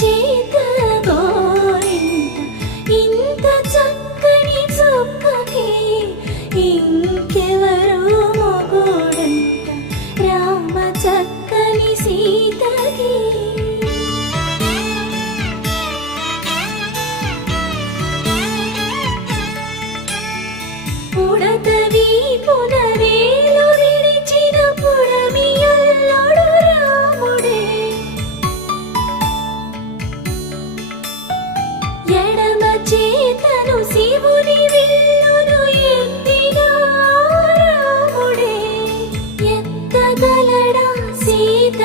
చేత గోరింట ఇంత చక్కని చుక్కకి ఇంకెవరో మొగుడంట రామ చక్కని సీతకి. ఉడత వీపున వేలు విడిచిన పుడమి అల్లుడు రాముడే, ఎడమ చేతను శివుని విల్లును ఎత్తిన రాముడే, ఎత్తగలడా సీత